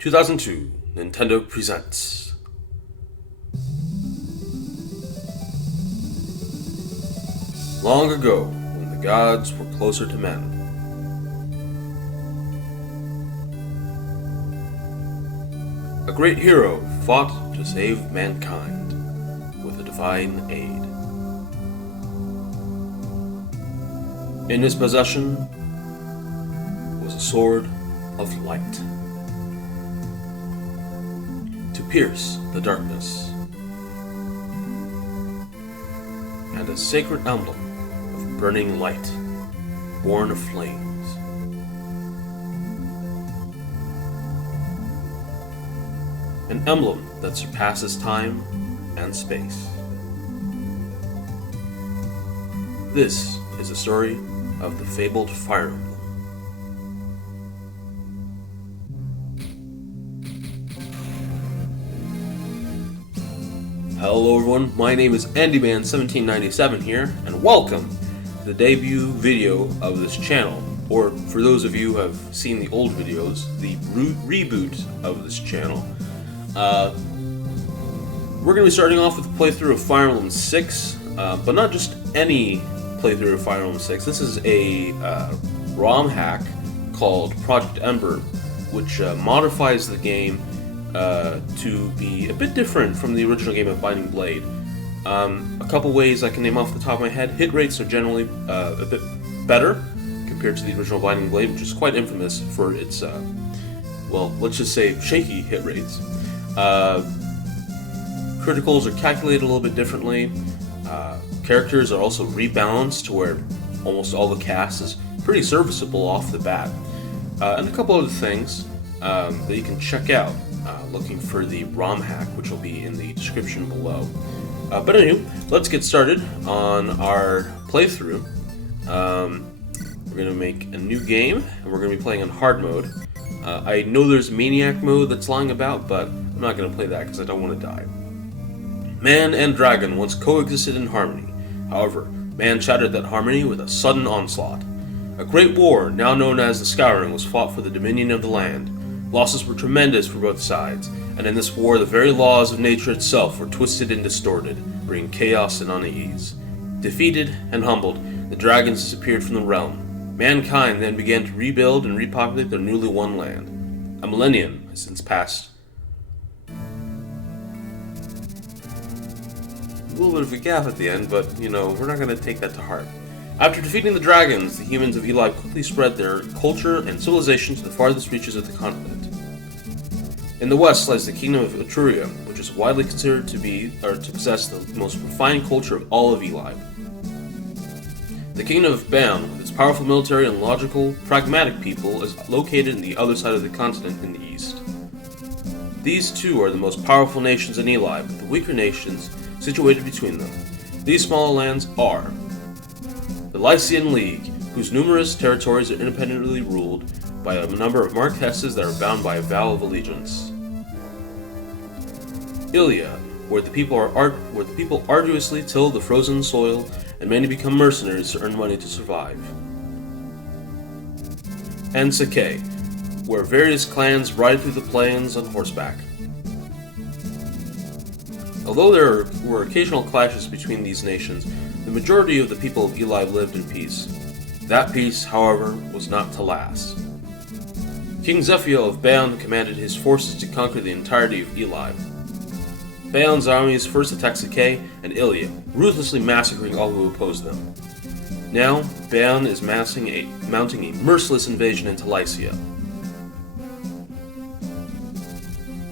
2002, Nintendo presents. Long ago, when the gods were closer to men. A great hero fought to save mankind with a divine aid. In his possession was a sword of light to pierce the darkness, and a sacred emblem of burning light, born of flames. An emblem that surpasses time and space. This is the story of the fabled Fire Emblem. Hello everyone, my name is AndyMan1797 here, and welcome to the debut video of this channel, or for those of you who have seen the old videos, the reboot of this channel. We're going to be starting off with a playthrough of Fire Emblem 6, but not just any playthrough of Fire Emblem 6. This is a ROM hack called Project Ember, which modifies the game to be a bit different from the original game of Binding Blade. A couple ways I can name off the top of my head. Hit rates are generally a bit better compared to the original Binding Blade, which is quite infamous for its, well, let's just say shaky hit rates. Criticals are calculated a little bit differently. Characters are also rebalanced to where almost all the cast is pretty serviceable off the bat. And a couple other things that you can check out looking for the ROM hack, which will be in the description below. But anyway, let's get started on our playthrough. We're going to make a new game, and we're going to be playing on hard mode. I know there's Maniac mode that's lying about, but I'm not going to play that because I don't want to die. Man and dragon once coexisted in harmony. However, man shattered that harmony with a sudden onslaught. A great war, now known as the Scouring, was fought for the dominion of the land. Losses were tremendous for both sides, and in this war the very laws of nature itself were twisted and distorted, bringing chaos and unease. Defeated and humbled, the dragons disappeared from the realm. Mankind then began to rebuild and repopulate their newly won land. A millennium has since passed. A little bit of a gaffe at the end, but, we're not going to take that to heart. After defeating the dragons, the humans of Eli quickly spread their culture and civilization to the farthest reaches of the continent. In the west lies the kingdom of Etruria, which is widely considered to possess the most refined culture of all of Eli. The kingdom of Baon, with its powerful military and logical, pragmatic people, is located on the other side of the continent in the east. These two are the most powerful nations in Eli, with the weaker nations situated between them. These smaller lands are the Lycian League, whose numerous territories are independently ruled by a number of marquesses that are bound by a vow of allegiance. Ilia, where the people arduously till the frozen soil, and many become mercenaries to earn money to survive. And Sakai, where various clans ride through the plains on horseback. Although there were occasional clashes between these nations, the majority of the people of Eli lived in peace. That peace, however, was not to last. King Zephiel of Baon commanded his forces to conquer the entirety of Eli. Baon's armies first attacked Sakai and Ilia, ruthlessly massacring all who opposed them. Now, Baon is mounting a merciless invasion into Lycia.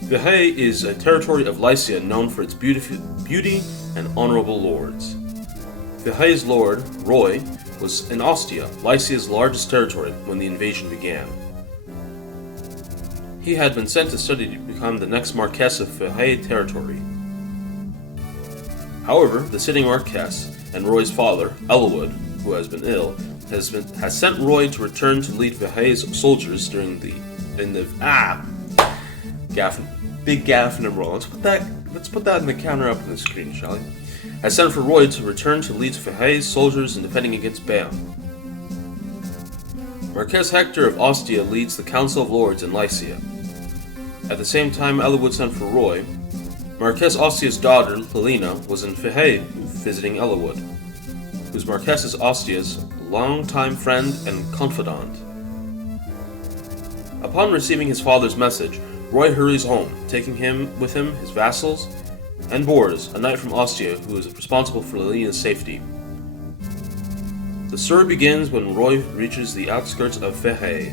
Vihai is a territory of Lycia known for its beauty and honorable lords. Vihai's lord, Roy, was in Ostia, Lycia's largest territory, when the invasion began. He had been sent to study to become the next Marquess of Vihai territory. However, the sitting Marquess and Roy's father, Elwood, who has been ill, has sent Roy to return to lead Vihai's soldiers during big gaff in a row. Let's put that in the counter up on the screen, shall we? Has sent for Roy to return to lead Vihai's soldiers in defending against Baon. Marquess Hector of Ostia leads the Council of Lords in Lycia. At the same time Eliwood sent for Roy, Marquess Ostia's daughter, Lilina, was in Fihey visiting Eliwood, who's Marquess Ostia's longtime friend and confidant. Upon receiving his father's message, Roy hurries home, taking with him his vassals, and Bors, a knight from Ostia who is responsible for Lilina's safety. The story begins when Roy reaches the outskirts of Fihey.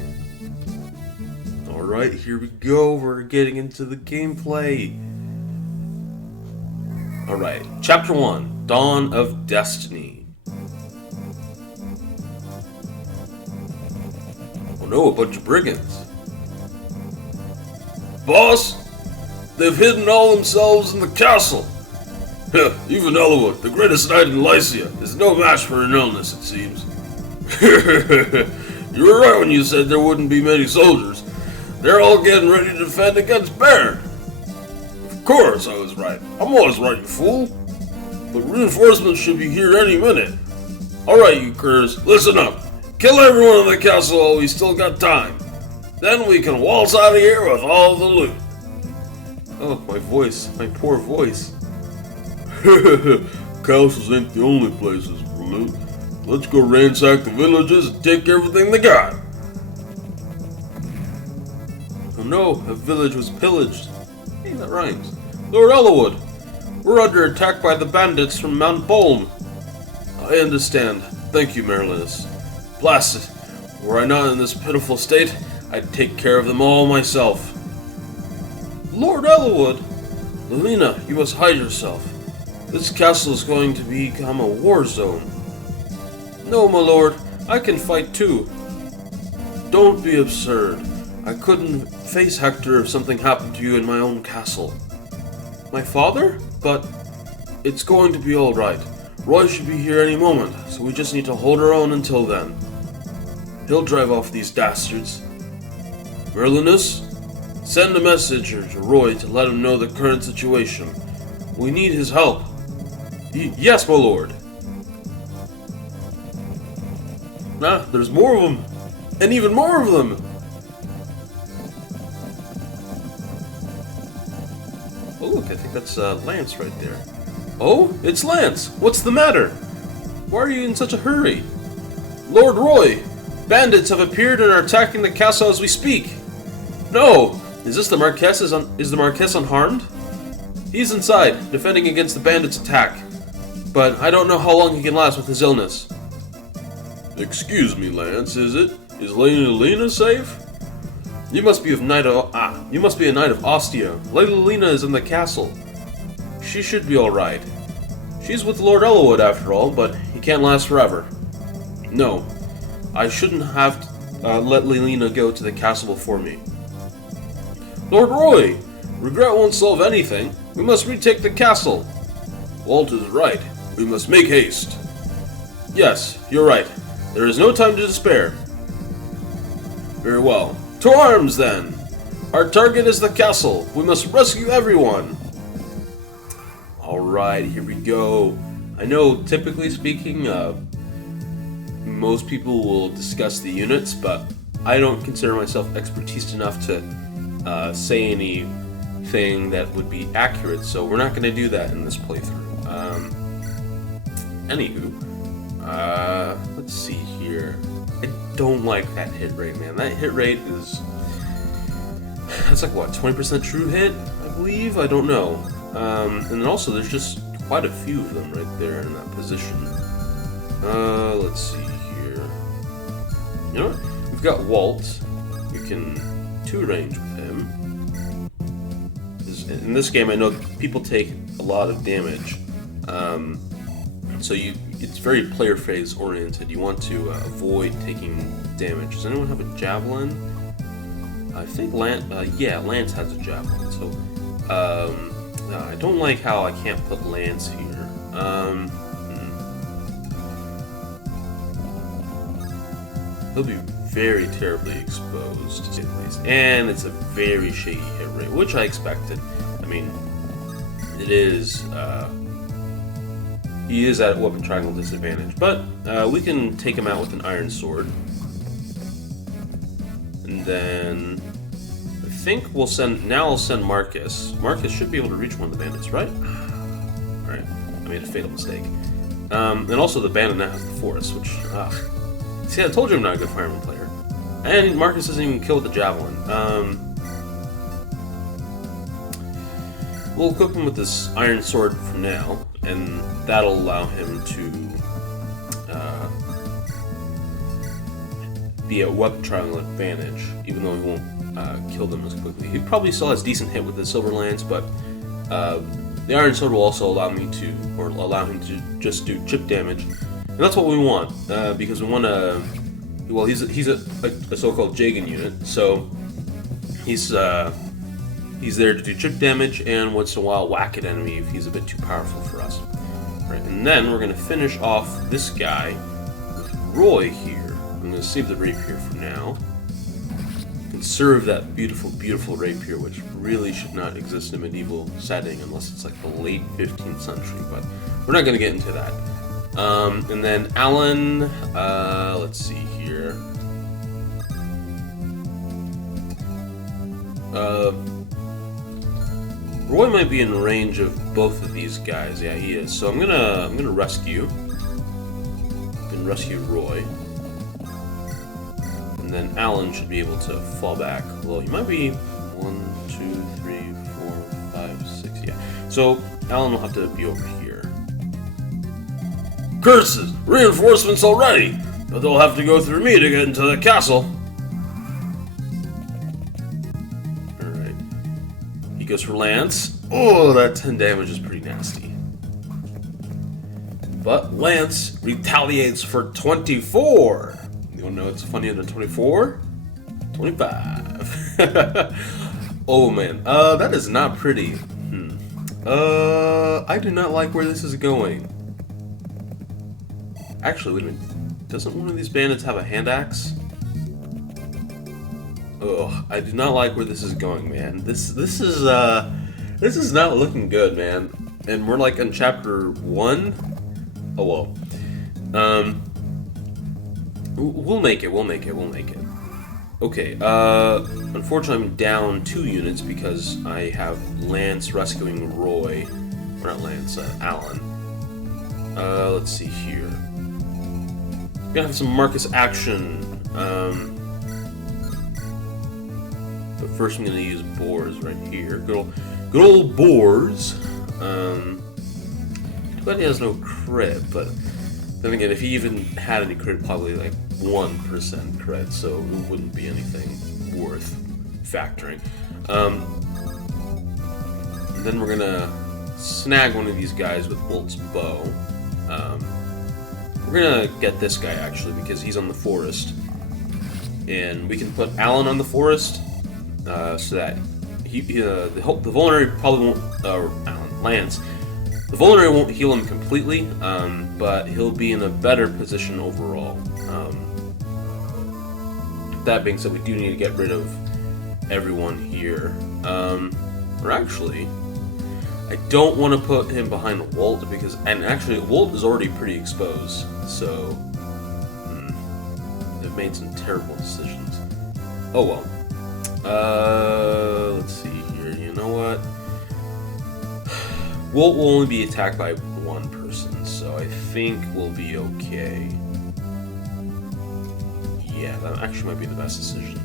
Alright, here we go, we're getting into the gameplay. Alright, Chapter 1, Dawn of Destiny. Oh no, a bunch of brigands. Boss, they've hidden all themselves in the castle. Even Eliwood, the greatest knight in Lycia, is no match for an illness, it seems. You were right when you said there wouldn't be many soldiers. They're all getting ready to defend against Baron. Of course I was right. I'm always right, you fool. But reinforcements should be here any minute. Alright, you curs, listen up. Kill everyone in the castle while we still got time. Then we can waltz out of here with all the loot. Oh, my voice. My poor voice. Castles ain't the only places for loot. Let's go ransack the villages and take everything they got. Oh no, a village was pillaged. Hey, that rhymes. Lord Eliwood, we're under attack by the bandits from Mount Bolm. I understand. Thank you, Marilinus. Blast it. Were I not in this pitiful state, I'd take care of them all myself. Lord Eliwood! Lilina, you must hide yourself. This castle is going to become a war zone. No, my lord, I can fight too. Don't be absurd. I couldn't face Hector if something happened to you in my own castle. My father? But it's going to be alright. Roy should be here any moment, so we just need to hold our own until then. He'll drive off these dastards. Merlinus, send a messenger to Roy to let him know the current situation. We need his help. Yes, my lord. Ah, there's more of them. And even more of them. Oh, look, I think that's Lance right there. Oh, it's Lance. What's the matter? Why are you in such a hurry? Lord Roy, bandits have appeared and are attacking the castle as we speak. No! Is the Marquess unharmed? He's inside, defending against the bandits' attack. But I don't know how long he can last with his illness. Excuse me, Lance, is it? Is Lady Lilina safe? You must be a knight of Ostia. Lady Lilina is in the castle. She should be alright. She's with Lord Eliwood after all, but he can't last forever. No, I shouldn't have let Lilina go to the castle before me. Lord Roy, regret won't solve anything. We must retake the castle. Walt is right. We must make haste. Yes, you're right. There is no time to despair. Very well. To arms, then! Our target is the castle. We must rescue everyone. Alright, here we go. I know, typically speaking, most people will discuss the units, but I don't consider myself expertise enough to say anything that would be accurate, so we're not going to do that in this playthrough. Anywho, let's see here. I don't like that hit rate, man. That hit rate is... That's like, what, 20% true hit, I believe? I don't know. And then also, there's just quite a few of them right there in that position. Let's see here. You know what? We've got Walt. You can 2-range with him. In this game, I know people take a lot of damage. So it's very player phase oriented. You want to avoid taking damage. Does anyone have a javelin? I think Lance has a javelin. So I don't like how I can't put Lance here. He'll be very terribly exposed, to say the least. And it's a very shaky hit rate, which I expected. I mean, it is. He is at weapon triangle disadvantage, but we can take him out with an iron sword. And then I think we'll send... Now I'll send Marcus. Marcus should be able to reach one of the bandits, right? Alright, I made a fatal mistake. And also the bandit now has the forest, which... See, I told you I'm not a good fireman player. And Marcus doesn't even kill with the javelin. We'll equip him with this iron sword for now, and that'll allow him to be a weapon triangle advantage, even though he won't kill them as quickly. He probably still has decent hit with the silver lance, but the iron sword will also allow me to, or allow him to just do chip damage, and that's what we want because we want to. Well, he's a so-called Jagan unit, so he's there to do chip damage and once in a while whack an enemy if he's a bit too powerful for us. Right, and then we're gonna finish off this guy with Roy here. I'm gonna save the rapier for now. Conserve that beautiful, beautiful rapier, which really should not exist in a medieval setting unless it's like the late 15th century, but we're not gonna get into that. And then Alan, let's see here. Roy might be in range of both of these guys. Yeah, he is. So I'm gonna rescue. And rescue Roy. And then Alan should be able to fall back. Well, he might be 1, 2, 3, 4, 5, 6. Yeah. So Alan will have to be over here. Curses! Reinforcements already! But they'll have to go through me to get into the castle. Alright. He goes for Lance. Oh, that 10 damage is pretty nasty. But Lance retaliates for 24! You wanna know what's funnier than 24? 25. Oh man, that is not pretty. I do not like where this is going. Actually, wait a minute. Doesn't one of these bandits have a hand axe? Ugh, I do not like where this is going, man. This is not looking good, man. And we're like in chapter 1. Oh well. We'll make it. Okay. Unfortunately, I'm down 2 units because I have Lance rescuing Roy. Or not Lance, Alan. Let's see here. Gonna have some Marcus action. But first I'm gonna use boars right here. Good old boars. But he has no crit, but then again, if he even had any crit, probably like 1% crit, so it wouldn't be anything worth factoring. And then we're gonna snag one of these guys with Bolt's bow. We're gonna get this guy actually because he's on the forest, and we can put Alan on the forest so that the vulnerary probably won't. Lance. The vulnerary won't heal him completely, but he'll be in a better position overall. That being said, we do need to get rid of everyone here. Or actually, I don't want to put him behind Walt because, and actually, Walt is already pretty exposed, so they've made some terrible decisions. Oh well. Let's see here. You know what? Walt will only be attacked by one person, so I think we'll be okay. Yeah, that actually might be the best decision.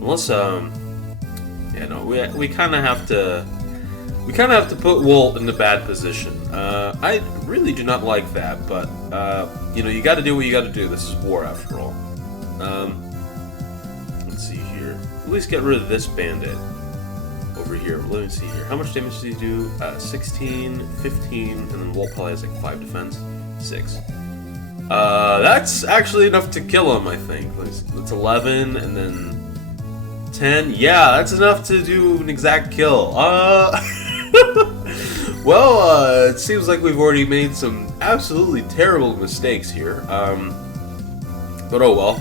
Unless, yeah, no, we kind of have to. We kind of have to put Walt in a bad position. I really do not like that, but you know, you got to do what you got to do. This is war, after all. Let's see here. At least get rid of this bandit over here. Let me see here. How much damage does he do? 16, 15, and then Walt probably has like 5 defense. 6. That's actually enough to kill him, I think. That's 11, and then 10. Yeah, that's enough to do an exact kill. Well, it seems like we've already made some absolutely terrible mistakes here. But oh well.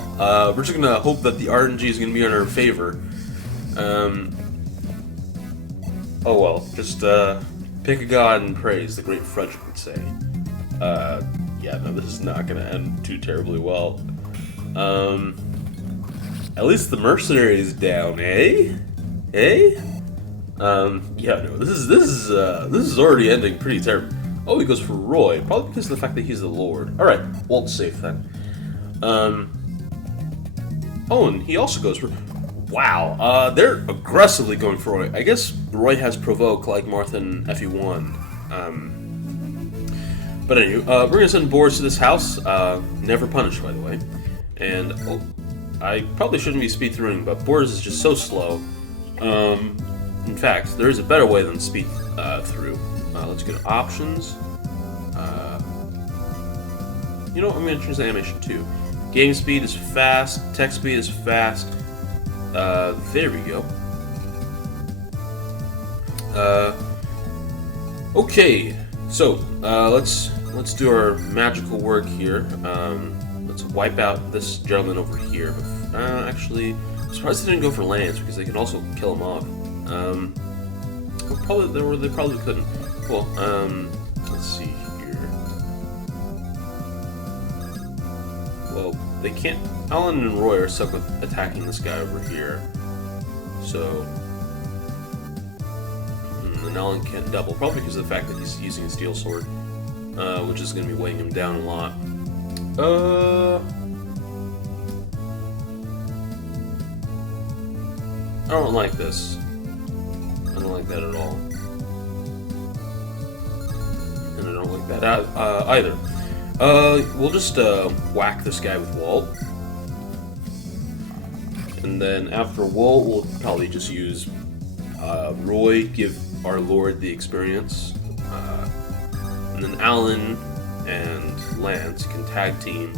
We're just gonna hope that the RNG is gonna be in our favor. Oh well. Just pick a god and praise, the great Frederick would say. Yeah, no, this is not gonna end too terribly well. At least the mercenary is down, eh? Hey? Yeah, no, this is already ending pretty terrible. Oh, he goes for Roy, probably because of the fact that he's the Lord. Alright, Walt's safe then. Um, oh, and he also goes for... Wow, they're aggressively going for Roy. I guess Roy has Provoke like Martha and FE1. But anyway, we're gonna send Boris to this house. Never punished, by the way. And, oh, I probably shouldn't be speed throughing, but Boris is just so slow. In fact, there is a better way than speed through. Let's go to options. You know what? I'm going to change the animation too. Game speed is fast. Text speed is fast. There we go. Okay, so let's do our magical work here. Let's wipe out this gentleman over here. Actually, I'm surprised they didn't go for Lance because they can also kill him off. They probably couldn't. Well, let's see here. Well, they can't. Alan and Roy are stuck with attacking this guy over here. So, and Alan can't double, probably because of the fact that he's using a steel sword, which is going to be weighing him down a lot. I don't like this. I don't like that at all. And I don't like that either. We'll just whack this guy with Walt. And then after Walt, we'll probably just use Roy, give our Lord the experience. And then Alan and Lance can tag team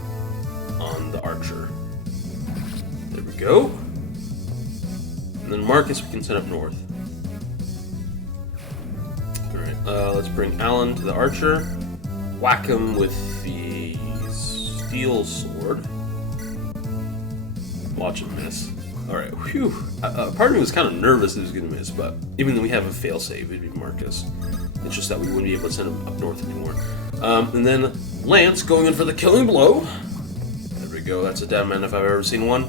on the Archer. There we go. And then Marcus we can send up north. Alright, let's bring Alan to the Archer. Whack him with the steel sword. Watch him miss. Alright, whew. Part of me was kind of nervous that he was going to miss, but even though we have a failsafe, it'd be Marcus. It's just that we wouldn't be able to send him up north anymore. And then Lance going in for the killing blow. There we go, that's a dead man if I've ever seen one.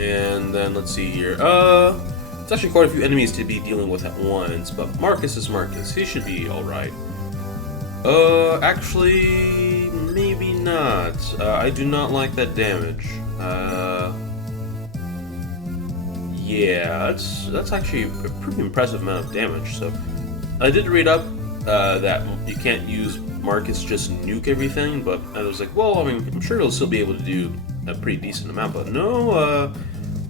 And then let's see here. It's actually quite a few enemies to be dealing with at once, but Marcus is Marcus. He should be alright. Actually, maybe not. I do not like that damage. Yeah, that's actually a pretty impressive amount of damage. So, I did read up that you can't use Marcus just nuke everything, but I was like, well, I mean, I'm sure he'll still be able to do a pretty decent amount, but no,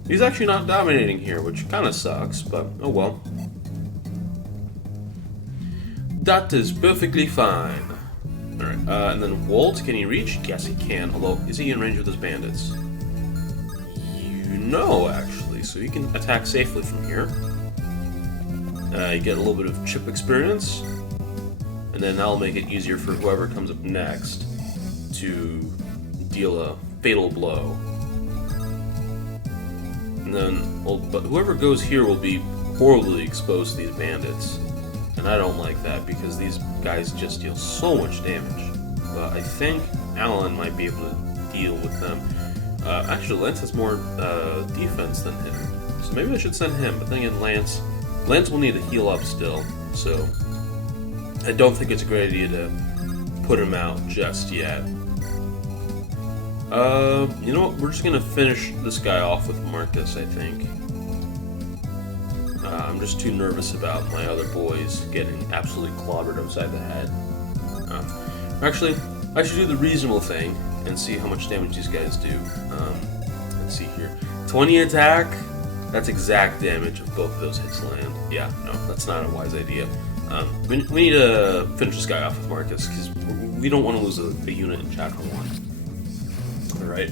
he's actually not dominating here, which kind of sucks, but oh well. That is perfectly fine. Alright, and then Walt, can he reach? Yes, he can, although, is he in range with those bandits? No, actually, so he can attack safely from here. You get a little bit of chip experience, and then that'll make it easier for whoever comes up next to deal a fatal blow. And then, well, but whoever goes here will be horribly exposed to these bandits. And I don't like that because these guys just deal so much damage. But I think Alan might be able to deal with them. Actually, Lance has more defense than him. So maybe I should send him. But then again, Lance will need to heal up still. So I don't think it's a great idea to put him out just yet. You know what? We're just gonna finish this guy off with Marcus, I think. I'm just too nervous about my other boys getting absolutely clobbered upside the head. Actually, I should do the reasonable thing and see how much damage these guys do. Let's see here. 20 attack? That's exact damage if both of those hits land. Yeah, no, that's not a wise idea. We need to finish this guy off with Marcus, because we don't want to lose a unit in Chapter 1. Alright.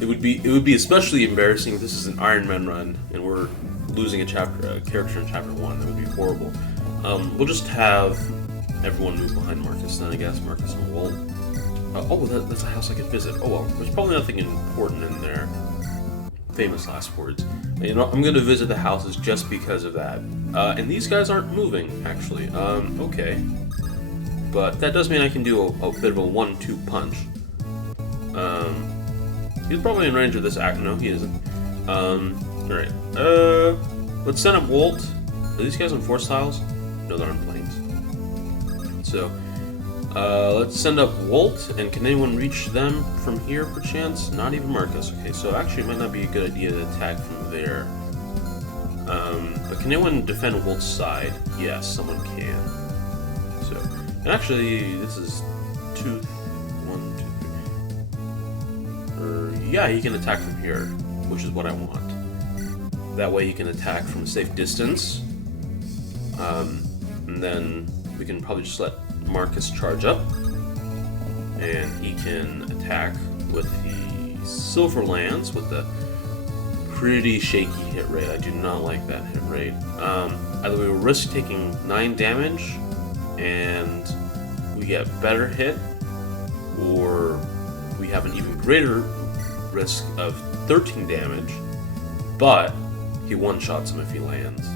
It would be especially embarrassing if this is an Iron Man run, and we're losing a character in Chapter 1. That would be horrible. We'll just have everyone move behind Marcus, then I guess. Marcus and Walt. That's a house I could visit. Oh well, there's probably nothing important in there. Famous last words. You know, I'm going to visit the houses just because of that. And these guys aren't moving, actually. Okay. But that does mean I can do a bit of a 1-2 punch. He's probably in range of this act. No, he isn't. Alright. Let's send up Walt. Are these guys on force tiles? No, they're on planes. So, let's send up Walt, and can anyone reach them from here, perchance? Not even Marcus. Okay, so actually it might not be a good idea to attack from there. But can anyone defend Walt's side? Yes, someone can. So, and actually, this is 2, 1, 2, 3. Yeah, he can attack from here, which is what I want. That way he can attack from a safe distance. And then we can probably just let Marcus charge up. And he can attack with the Silver Lance with the pretty shaky hit rate. I do not like that hit rate. Either we will risk taking 9 damage and we get better hit, or we have an even greater risk of 13 damage, but he one-shots him if he lands.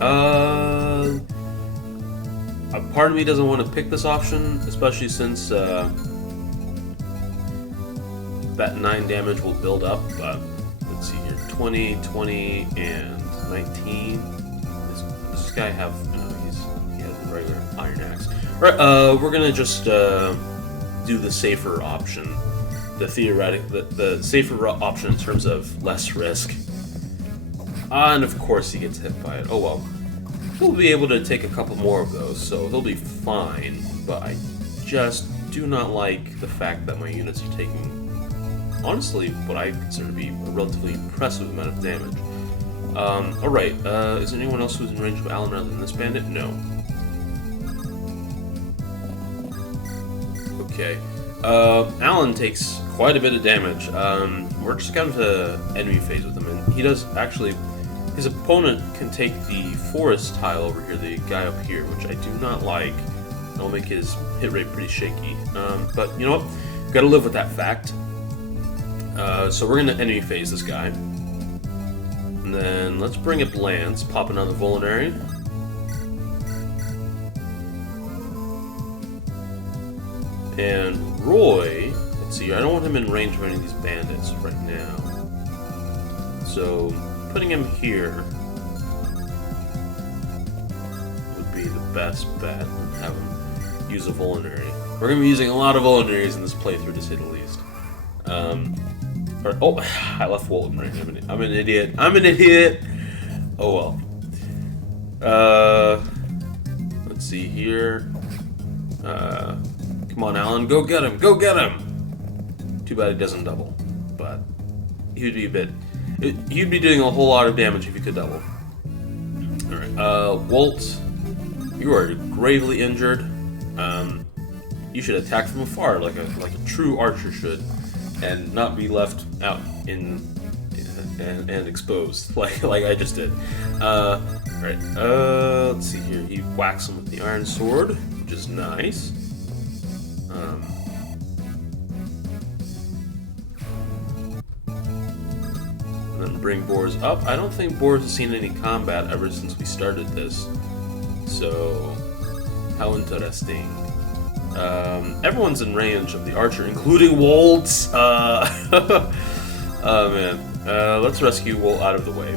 A part of me doesn't want to pick this option, especially since that 9 damage will build up, but let's see here, 20, 20, and 19. This guy he has a regular iron axe. Right, we're gonna just do the safer option, the safer option in terms of less risk. And of course he gets hit by it. Oh well. He'll be able to take a couple more of those, so he'll be fine, but I just do not like the fact that my units are taking, honestly, what I consider to be a relatively impressive amount of damage. Alright, is there anyone else who's in range of Alan other than this bandit? No. Okay. Alan takes quite a bit of damage. We're just going to enemy phase with him, and he does actually... His opponent can take the forest tile over here, the guy up here, which I do not like. That'll make his hit rate pretty shaky. But you know what? Gotta live with that fact. So we're gonna enemy phase this guy. And then let's bring up Lance, popping on the Vulnerary. And Roy, let's see, I don't want him in range of any of these bandits right now. So putting him here would be the best bet, and have him use a Vulnerary. We're going to be using a lot of Vulneraries in this playthrough, to say the least. Oh, I left Walt in range. I'm an idiot. I'm an idiot! Oh well. Let's see here. Come on, Alan, go get him! Go get him! Too bad he doesn't double, but he would be a bit... He'd be doing a whole lot of damage if he could double. Alright, Walt, you are gravely injured. You should attack from afar like a true archer should, and not be left out and exposed like I just did. Alright, let's see here. He whacks him with the iron sword, which is nice. And then bring Boars up. I don't think Boars has seen any combat ever since we started this. So, how interesting. Everyone's in range of the archer, including Walt. Oh man. Let's rescue Walt out of the way.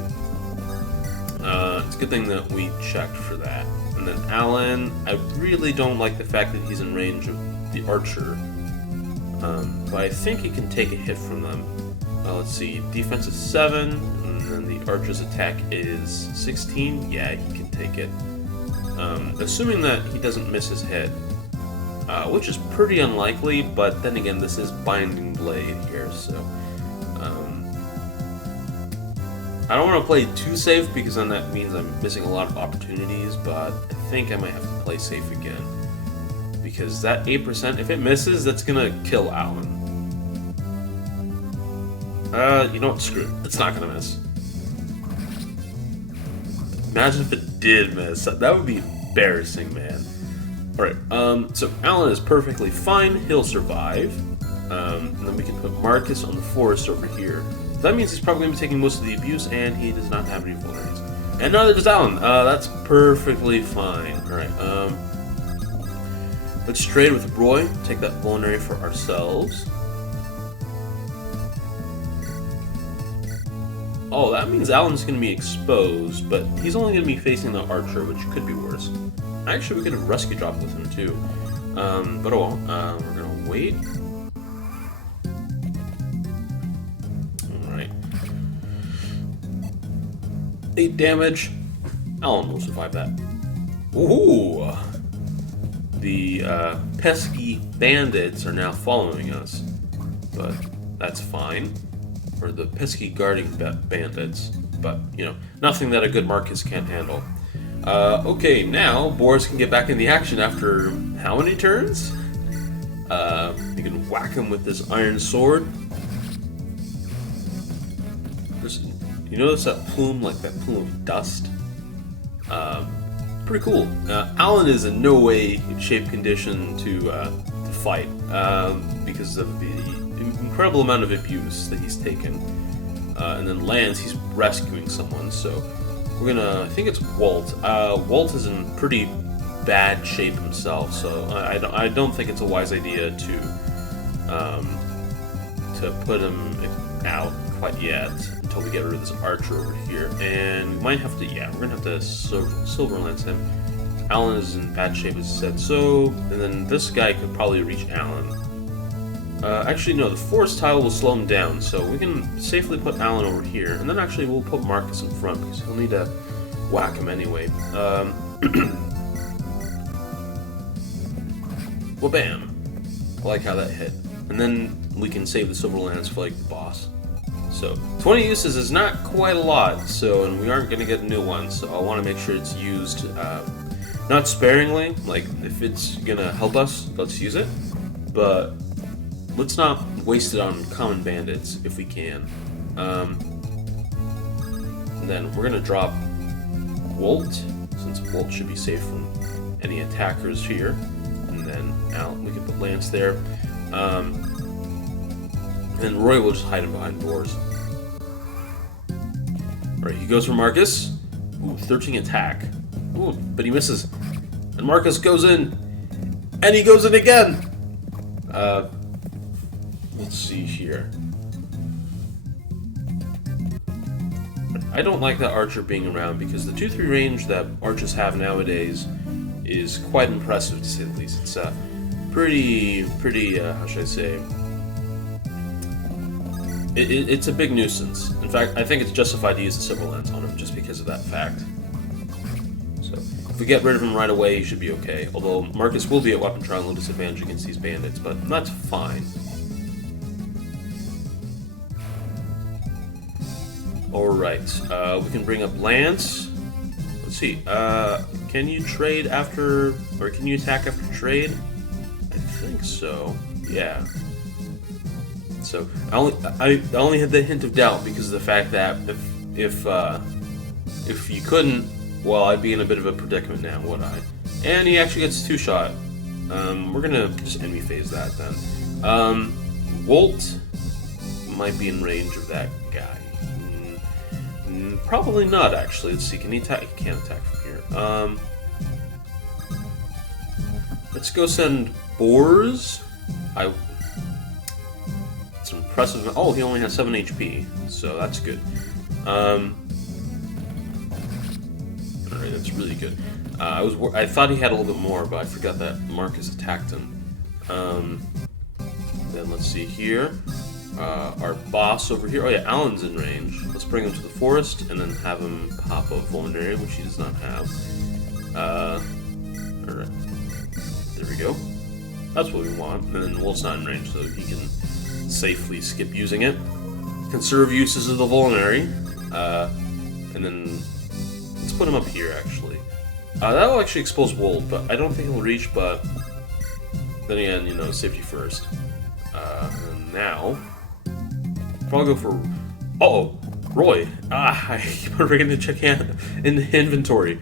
It's a good thing that we checked for that. And then Alan, I really don't like the fact that he's in range of the archer. But I think he can take a hit from them. Let's see, defense is 7, and then the archer's attack is 16. Yeah, he can take it. Assuming that he doesn't miss his hit, which is pretty unlikely, but then again, this is Binding Blade here, so... I don't want to play too safe, because then that means I'm missing a lot of opportunities, but I think I might have to play safe again. Because that 8%, if it misses, that's gonna kill Alan. You know what, screw it. It's not gonna miss. Imagine if it did miss. That would be embarrassing, man. Alright, so Alan is perfectly fine. He'll survive. And then we can put Marcus on the forest over here. That means he's probably going to be taking most of the abuse, and he does not have any vulneraries. And neither does Alan. That's perfectly fine. Alright, let's trade with Roy. Take that vulnerary for ourselves. Oh, that means Alan's going to be exposed, but he's only going to be facing the archer, which could be worse. Actually, we could have rescue drop with him too. But oh well, we're going to wait. Alright. 8 damage. Alan will survive that. Ooh! The pesky bandits are now following us, but that's fine. Or the pesky guarding bandits, but you know, nothing that a good Marcus can't handle. Okay, now Boris can get back in the action after how many turns? You can whack him with this iron sword. You notice that plume, like that plume of dust? Pretty cool. Alan is in no way in shape condition to fight because of the incredible amount of abuse that he's taken. And then Lance, he's rescuing someone, so we're gonna, I think it's Walt. Walt is in pretty bad shape himself, so I don't think it's a wise idea to put him out quite yet until we get rid of this archer over here. And we might have to, yeah, we're gonna have to silver lance him. Alan is in bad shape, as I said, so, and then this guy could probably reach Alan. Actually, no, the force tile will slow him down, so we can safely put Alan over here, and then actually we'll put Marcus in front, because he'll need to whack him anyway. Well, bam. I like how that hit. And then we can save the silver lance for, like, the boss. So, 20 uses is not quite a lot, so, and we aren't going to get a new one, so I want to make sure it's used, not sparingly. Like, if it's going to help us, let's use it, but let's not waste it on common bandits if we can. And then we're going to drop Walt, since Walt should be safe from any attackers here. And then out, we can put Lance there. And Roy will just hide him behind doors. Alright, he goes for Marcus. Ooh, 13 attack. Ooh, but he misses. And Marcus goes in. And he goes in again! Let's see here. I don't like that archer being around because the 2-3 range that archers have nowadays is quite impressive, to say the least. It's pretty, how should I say? It's a big nuisance. In fact, I think it's justified to use the silver lance on him just because of that fact. So, if we get rid of him right away, he should be okay. Although, Marcus will be at weapon trial and disadvantage against these bandits, but that's fine. Alright, we can bring up Lance. Let's see, can you trade after, or can you attack after trade? I think so, yeah. So, I only had the hint of doubt because of the fact that if you couldn't, well, I'd be in a bit of a predicament now, would I? And he actually gets 2-shot. We're gonna just enemy phase that then. Walt might be in range of that guy. Probably not, actually. Let's see, can he attack? He can't attack from here. Let's go send Boars. It's impressive. Oh, he only has 7 HP, so that's good. Alright, that's really good. I thought he had a little bit more, but I forgot that Marcus attacked him. Then let's see here. Our boss over here. Oh yeah, Alan's in range. Let's bring him to the forest and then have him pop a vulnerary, which he does not have. Alright. There we go. That's what we want. And then Wolf's not in range, so he can safely skip using it. Conserve uses of the vulnerary. And then let's put him up here, actually. That'll actually expose Wold, but I don't think he'll reach, but then again, you know, safety first. And now, probably go for... Uh-oh! Roy! I keep on forgetting to check in the inventory.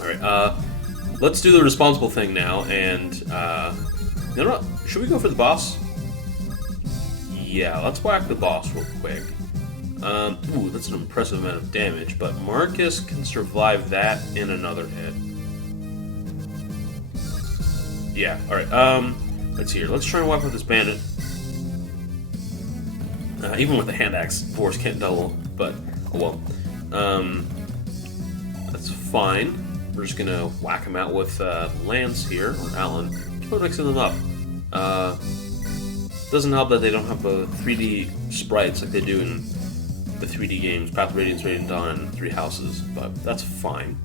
Alright, let's do the responsible thing now, and, you know what? Should we go for the boss? Yeah, let's whack the boss real quick. Ooh, that's an impressive amount of damage, but Marcus can survive that in another hit. Yeah, alright, let's see here. Let's try and wipe out this bandit. Even with the hand axe, Boars can't double, but oh well. That's fine. We're just gonna whack him out with Lance here, or Alan. We're mixing them up. Doesn't help that they don't have the 3D sprites like they do in the 3D games, Path of Radiance, Radiant Dawn, and Three Houses, but that's fine.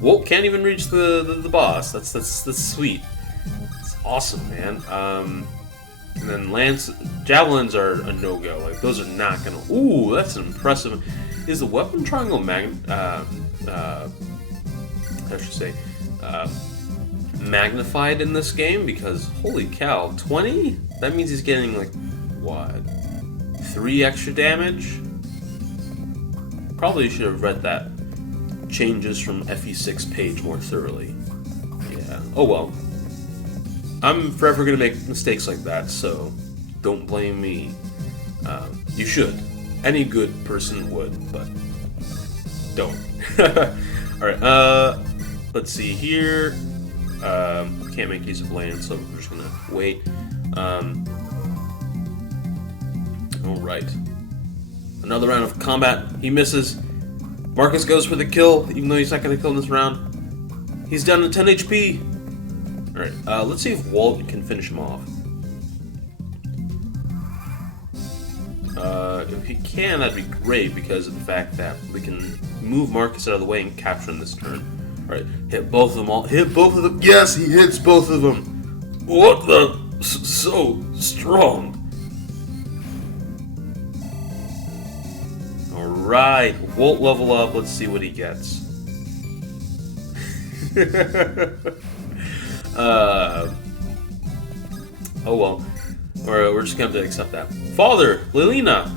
Whoa, can't even reach the boss. That's sweet. It's awesome, man. And then Lance, javelins are a no-go. Like, those are not gonna. Ooh, that's impressive. Is the weapon triangle I should say magnified in this game? Because holy cow, 20? That means he's getting like what? 3 extra damage? Probably should have read that changes from FE6 page more thoroughly. Yeah. Oh well. I'm forever gonna make mistakes like that, so don't blame me. You should. Any good person would, but don't. Alright, let's see here. Can't make use of land, so we're just gonna wait. Alright. Another round of combat. He misses. Marcus goes for the kill, even though he's not gonna kill in this round. He's down to 10 HP. Alright, let's see if Walt can finish him off. If he can, that'd be great because of the fact that we can move Marcus out of the way and capture him this turn. Alright, hit both of them all. Hit both of them. Yes, he hits both of them. What the? So strong. Alright, Walt level up. Let's see what he gets. Oh well. Alright, we're just gonna have to accept that. Father, Lilina!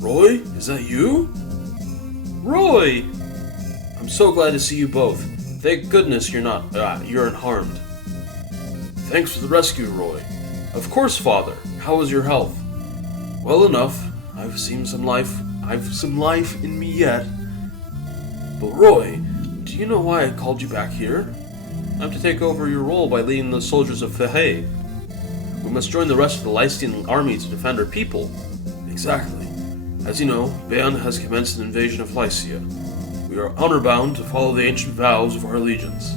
Roy, is that you? Roy! I'm so glad to see you both. Thank goodness you're unharmed. Thanks for the rescue, Roy. Of course, Father. How is your health? Well enough. I've some life in me yet. But Roy, do you know why I called you back here? I'm to take over your role by leading the soldiers of Fehé. We must join the rest of the Lycian army to defend our people. Exactly. As you know, Bean has commenced an invasion of Lycia. We are honor-bound to follow the ancient vows of our allegiance.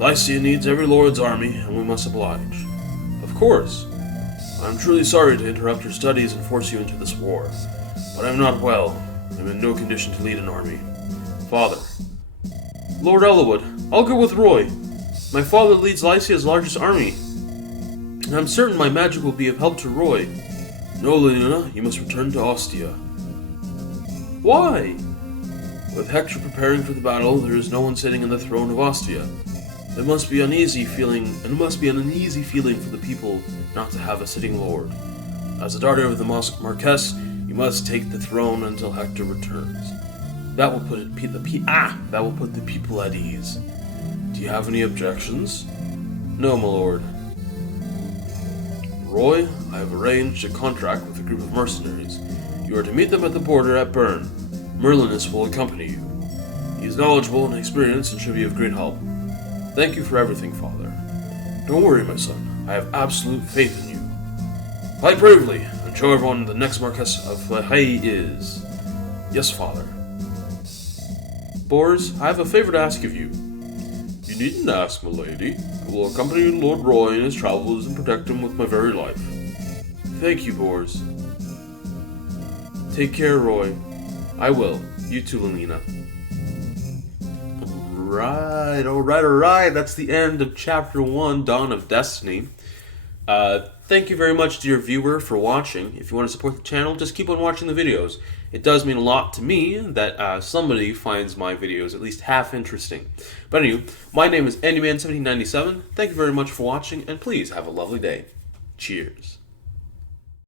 Lycia needs every lord's army, and we must oblige. Of course. I'm truly sorry to interrupt your studies and force you into this war, but I'm not well. I'm in no condition to lead an army. Father. Lord Ellawood, I'll go with Roy. My father leads Lycia's largest army, and I'm certain my magic will be of help to Roy. No, Lilina, you must return to Ostia. Why? With Hector preparing for the battle, there is no one sitting on the throne of Ostia. It must be an uneasy feeling for the people not to have a sitting lord. As the daughter of the Marquess, you must take the throne until Hector returns. That will put the people at ease. Do you have any objections? No, my lord. Roy, I have arranged a contract with a group of mercenaries. You are to meet them at the border at Bern. Merlinus will accompany you. He is knowledgeable and experienced and should be of great help. Thank you for everything, Father. Don't worry, my son. I have absolute faith in you. Fight bravely, and show everyone the next Marquess of Fehé is. Yes, Father. Bors, I have a favor to ask of you. You needn't ask, my lady. I will accompany Lord Roy in his travels and protect him with my very life. Thank you, Bors. Take care, Roy. I will. You too, Lilina. Alright. That's the end of Chapter 1, Dawn of Destiny. Thank you very much, dear viewer, for watching. If you want to support the channel, just keep on watching the videos. It does mean a lot to me that somebody finds my videos at least half interesting. But anyway, my name is Andyman1797. Thank you very much for watching, and please have a lovely day. Cheers.